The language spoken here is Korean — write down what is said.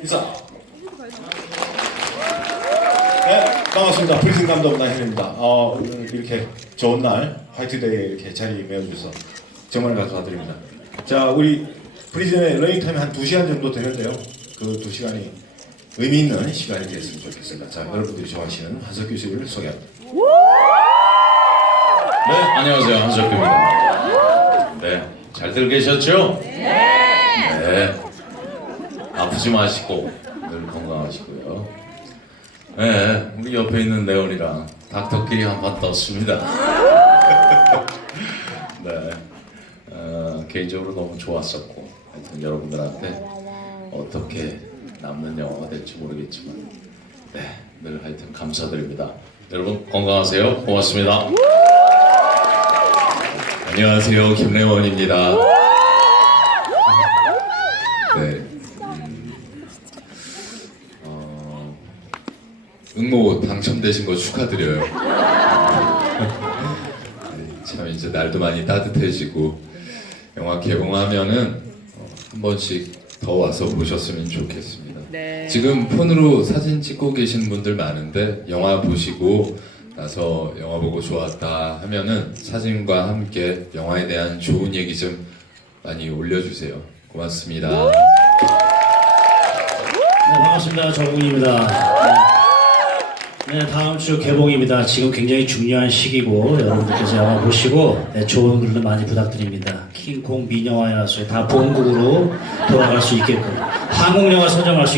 인사. 네, 반갑습니다. 프리즌 감독 나현입니다. 어, 오늘 이렇게 좋은 날 화이트데이에 이렇게 자리 메워주셔서 정말 감사드립니다. 자, 우리 프리즌의 러닝타임이 한 2시간 정도 되는데요. 그 2시간이 의미 있는 시간이 됐으면 좋겠습니다. 자, 여러분들이 좋아하시는 한석규 씨를 소개합니다. 네, 안녕하세요. 한석규입니다. 네, 잘들 계셨죠? 네. 아프지 마시고 늘 건강하시고요. 네, 우리 옆에 있는 네온이랑 닥터끼리 한 판 떴습니다. 네, 어, 개인적으로 너무 좋았었고, 하여튼 여러분들한테 어떻게 남는 영화가 될지 모르겠지만, 네, 늘 하여튼 감사드립니다. 여러분 건강하세요. 고맙습니다. 안녕하세요. 김래원입니다. 네. 음, 어, 응모 당첨되신 거 축하드려요. 네, 참 이제 날도 많이 따뜻해지고 영화 개봉하면은 어, 한 번씩 더 와서 보셨으면 좋겠습니다. 네. 지금 폰으로 사진 찍고 계신 분들 많은데 영화 보시고 나서 영화 보고 좋았다 하면은 사진과 함께 영화에 대한 좋은 얘기 좀 많이 올려주세요. 고맙습니다. 네, 반갑습니다. 정국입니다. 네. 네, 다음 주 개봉입니다. 지금 굉장히 중요한 시기고 여러분들께서 영화 보시고 네, 좋은 글도 많이 부탁드립니다. 킹콩 미녀와 야수 다 본국으로 돌아갈 수 있게끔 한국 영화 선정할 수